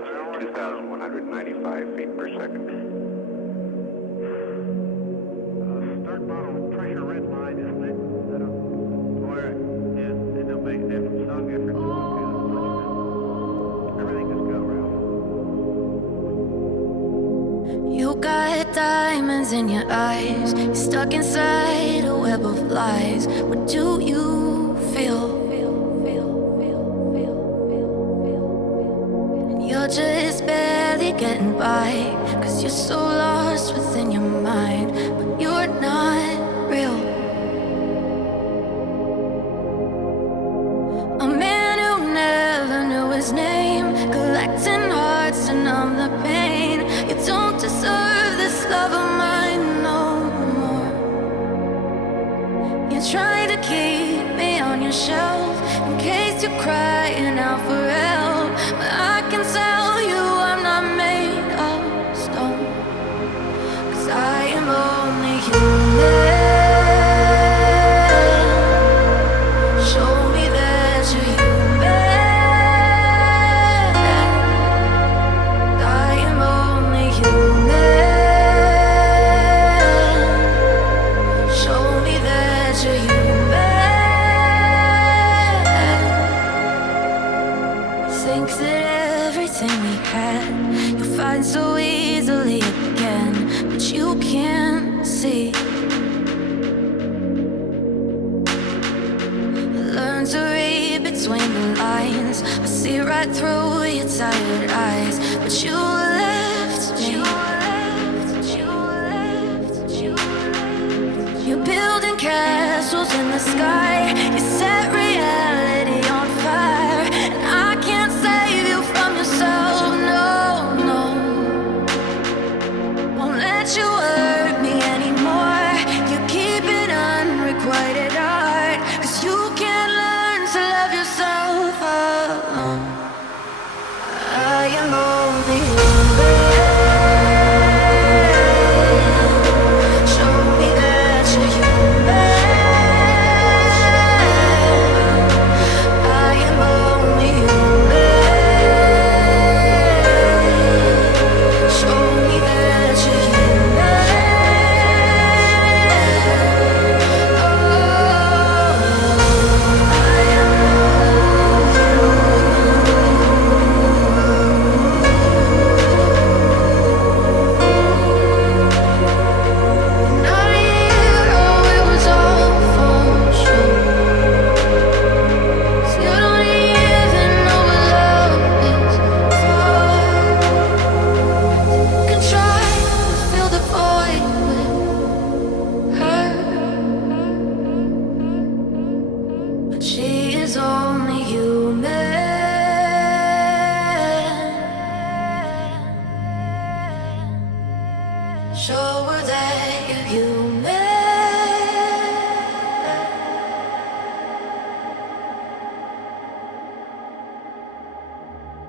velocity 2,195 feet per second. Start bottle pressure red line, isn't it? Where? Yeah, it don't make a difference. No difference. Everything just go, Ralph. You got diamonds in your eyes. You're stuck inside a web of lies. What do you feel? And you're just barely getting by, 'cause you're so lost within your mind. But you're not real. A man who never knew his name, collecting hearts to numb the pain. You don't deserve this love of mine no more. You're trying to keep me on your shelf in case you're crying out for help. But I can tell you I'm not made of stone, 'cause I am only human. Show me that you're human. I am only human. Show me that you're human. You think that everything we had you'll find so easily again, but you can't see. Learn to read between the lines. I see right through your tired eyes, but you left me. You're building castles in the sky.